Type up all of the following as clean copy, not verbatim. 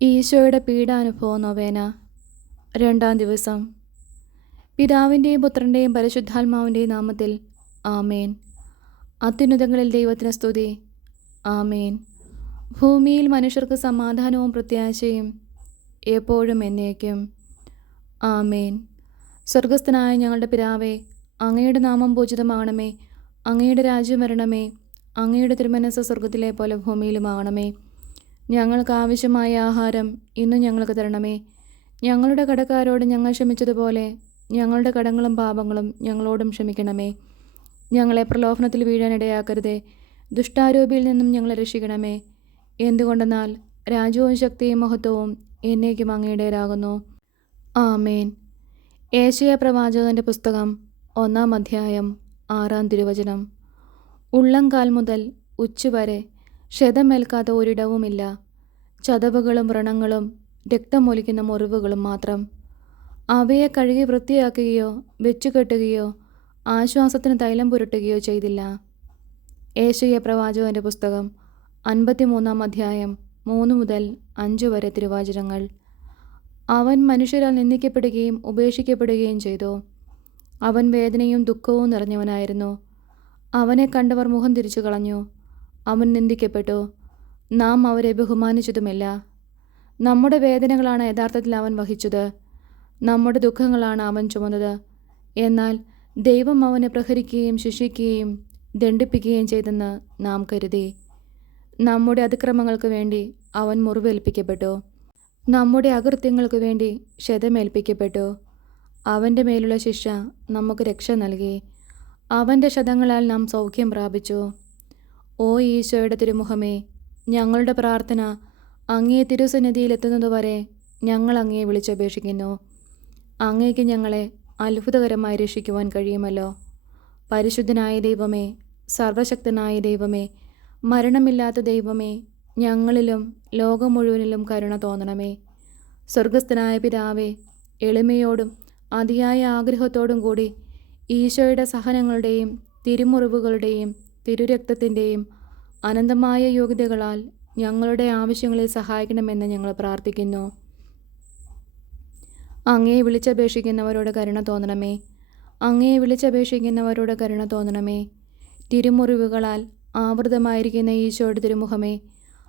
ഈശോയുടെ പീഡാനുഭവ നൊവേന 2-ാം ദിവസം. പിതാവിൻ്റെയും പുത്രൻ്റെയും പരിശുദ്ധാത്മാവിൻ്റെയും നാമത്തിൽ ആമേൻ. അത്യുന്നതങ്ങളിൽ ദൈവത്തിന് സ്തുതി. ആമേൻ. ഭൂമിയിൽ മനുഷ്യർക്ക് സമാധാനവും പ്രത്യാശയും എപ്പോഴും എന്നേക്കും. ആമേൻ. സ്വർഗസ്ഥനായ ഞങ്ങളുടെ പിതാവേ, അങ്ങയുടെ നാമം പൂജിതമാകണമേ. അങ്ങയുടെ രാജ്യം വരണമേ. അങ്ങയുടെ തിരുമനസ്സ് സ്വർഗത്തിലെ പോലെ ഭൂമിയിലുമാകണമേ. ഞങ്ങൾക്ക് ആവശ്യമായ ആഹാരം ഇന്നും ഞങ്ങൾക്ക് തരണമേ. ഞങ്ങളുടെ കടക്കാരോട് ഞങ്ങൾ ക്ഷമിച്ചതുപോലെ ഞങ്ങളുടെ കടങ്ങളും പാപങ്ങളും ഞങ്ങളോടും ക്ഷമിക്കണമേ. ഞങ്ങളെ പ്രലോഭനത്തിൽ വീഴാനിടയാക്കരുതേ. ദുഷ്ടാരൂപിയിൽ നിന്നും ഞങ്ങളെ രക്ഷിക്കണമേ. എന്തുകൊണ്ടെന്നാൽ രാജ്യവും ശക്തിയും മഹത്വവും എന്നേക്കും അങ്ങയുടേതാകുന്നു. ആമേൻ. ഏശയ്യാ പ്രവാചകന്റെ പുസ്തകം 1-ാം അധ്യായം 6-ാം തിരുവചനം. ഉള്ളംകാൽ മുതൽ ഉച്ചുവരെ ക്ഷതമേൽക്കാത്ത ഒരിടവുമില്ല. ചതവുകളും വ്രണങ്ങളും രക്തമൊലിക്കുന്ന മുറിവുകളും മാത്രം. അവയെ കഴുകി വൃത്തിയാക്കുകയോ വെച്ചുകെട്ടുകയോ ആശ്വാസത്തിന് തൈലം പുരട്ടുകയോ ചെയ്തില്ല. ഏശയ്യാ പ്രവാചകന്റെ പുസ്തകം 53-ാം അധ്യായം 3 മുതൽ 5 വരെ തിരുവചനങ്ങൾ. അവൻ മനുഷ്യരാൽ നിന്ദിക്കപ്പെടുകയും ഉപേക്ഷിക്കപ്പെടുകയും ചെയ്തു. അവൻ വേദനയും ദുഃഖവും നിറഞ്ഞവനായിരുന്നു. അവനെ കണ്ടവർ മുഖം തിരിച്ചു കളഞ്ഞു. അവൻ നിന്ദിക്കപ്പെട്ടു, നാം അവരെ ബഹുമാനിച്ചതുമില്ല. നമ്മുടെ വേദനകളാണ് യഥാർത്ഥത്തിൽ അവൻ വഹിച്ചത്, നമ്മുടെ ദുഃഖങ്ങളാണ് അവൻ ചുമന്നത്. എന്നാൽ ദൈവം അവനെ പ്രഹരിക്കുകയും ശിക്ഷിക്കുകയും ദണ്ഡിപ്പിക്കുകയും ചെയ്തെന്ന് നാം കരുതി. നമ്മുടെ അതിക്രമങ്ങൾക്ക് വേണ്ടി അവൻ മുറിവേൽപ്പിക്കപ്പെട്ടു, നമ്മുടെ അകൃത്യങ്ങൾക്ക് വേണ്ടി ക്ഷതമേൽപ്പിക്കപ്പെട്ടു. അവൻ്റെ മേലുള്ള ശിക്ഷ നമുക്ക് രക്ഷ നൽകി. അവൻ്റെ ക്ഷതങ്ങളാൽ നാം സൗഖ്യം പ്രാപിച്ചു. ഓ ഈശോയുടെ തിരുമുഖമേ, ഞങ്ങളുടെ പ്രാർത്ഥന അങ്ങേ തിരുസന്നിധിയിലെത്തുന്നതുവരെ ഞങ്ങൾ അങ്ങയെ വിളിച്ചപേക്ഷിക്കുന്നു. അങ്ങേക്ക് ഞങ്ങളെ അത്ഭുതകരമായി രക്ഷിക്കുവാൻ കഴിയുമല്ലോ. പരിശുദ്ധനായ ദൈവമേ, സർവശക്തനായ ദൈവമേ, മരണമില്ലാത്ത ദൈവമേ, ഞങ്ങളിലും ലോകം മുഴുവനിലും കരുണ തോന്നണമേ. സ്വർഗസ്ഥനായ പിതാവേ, എളിമയോടും അതിയായ ആഗ്രഹത്തോടും കൂടി ഈശോയുടെ സഹനങ്ങളുടെയും തിരുമുറിവുകളുടെയും തിരുരക്തത്തിൻ്റെയും അനന്തമായ യോഗ്യതകളാൽ ഞങ്ങളുടെ ആവശ്യങ്ങളിൽ സഹായിക്കണമെന്ന് ഞങ്ങൾ പ്രാർത്ഥിക്കുന്നു. അങ്ങയെ വിളിച്ചപേക്ഷിക്കുന്നവരോട് കരുണ തോന്നണമേ. അങ്ങയെ വിളിച്ചപേക്ഷിക്കുന്നവരോട് കരുണ തോന്നണമേ. തിരുമുറിവുകളാൽ ആവൃതമായിരിക്കുന്ന ഈശോയുടെ തിരുമുഖമേ,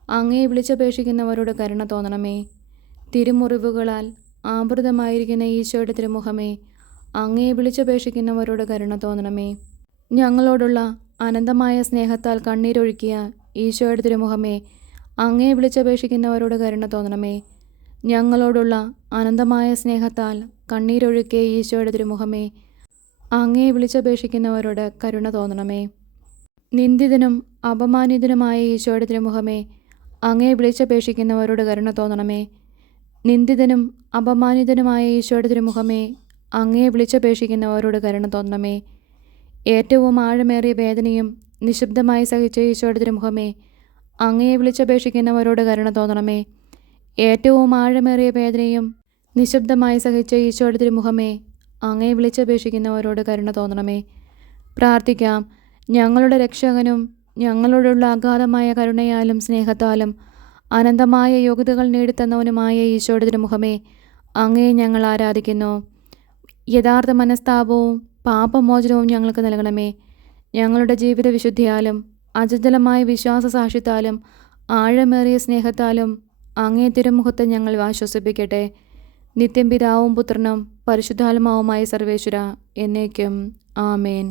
അങ്ങയെ വിളിച്ചപേക്ഷിക്കുന്നവരോട് കരുണ തോന്നണമേ. തിരുമുറിവുകളാൽ ആവൃതമായിരിക്കുന്ന ഈശോയുടെ തിരുമുഖമേ, അങ്ങയെ വിളിച്ചപേക്ഷിക്കുന്നവരോട് കരുണ തോന്നണമേ. ഞങ്ങളോടുള്ള അനന്തമായ സ്നേഹത്താൽ കണ്ണീരൊഴുക്കിയ ഈശോയുടെ തിരുമുഖമേ, അങ്ങയെ വിളിച്ചപേക്ഷിക്കുന്നവരോട് കരുണ തോന്നണമേ. ഞങ്ങളോടുള്ള അനന്തമായ സ്നേഹത്താൽ കണ്ണീരൊഴുക്കിയ ഈശോയുടെ തിരുമുഖമേ, അങ്ങയെ വിളിച്ചപേക്ഷിക്കുന്നവരോട് കരുണ തോന്നണമേ. നിന്ദിതനും അപമാനിതനുമായ ഈശോയുടെ തിരുമുഖമേ, അങ്ങയെ വിളിച്ചപേക്ഷിക്കുന്നവരോട് കരുണ തോന്നണമേ. നിന്ദിതനും അപമാനിതനുമായ ഈശോയുടെ തിരുമുഖമേ, അങ്ങയെ വിളിച്ചപേക്ഷിക്കുന്നവരോട് കരുണ തോന്നണമേ. ഏറ്റവും ആഴമേറിയ വേദനയും നിശബ്ദമായി സഹിച്ച ഈശോയുടെ തിരുമുഖമേ, അങ്ങയെ വിളിച്ചപേക്ഷിക്കുന്നവരോട് കരുണ തോന്നണമേ. ഏറ്റവും ആഴമേറിയ വേദനയും നിശബ്ദമായി സഹിച്ച ഈശോയുടെ തിരുമുഖമേ, അങ്ങയെ വിളിച്ചപേക്ഷിക്കുന്നവരോട് കരുണ തോന്നണമേ. പ്രാർത്ഥിക്കാം. ഞങ്ങളുടെ രക്ഷകനും ഞങ്ങളോടുള്ള അഗാധമായ കരുണയാലും സ്നേഹത്താലും അനന്തമായ യോഗ്യതകൾ നേടിത്തന്നവനുമായ ഈശോയുടെ തിരുമുഖമേ, അങ്ങയെ ഞങ്ങൾ ആരാധിക്കുന്നു. യഥാർത്ഥ മനസ്താപവും പാപമോചനവും ഞങ്ങൾക്ക് നൽകണമേ. ഞങ്ങളുടെ ജീവിത വിശുദ്ധിയാലും അചഞ്ചലമായ വിശ്വാസ സാക്ഷ്യത്താലും ആഴമേറിയ സ്നേഹത്താലും അങ്ങേ തിരുമുഖത്തെ ഞങ്ങൾ ആശ്വസിപ്പിക്കട്ടെ. നിത്യം പിതാവും പുത്രനും പരിശുദ്ധാത്മാവുമായ സർവേശ്വര എന്നേക്കും. ആമേൻ.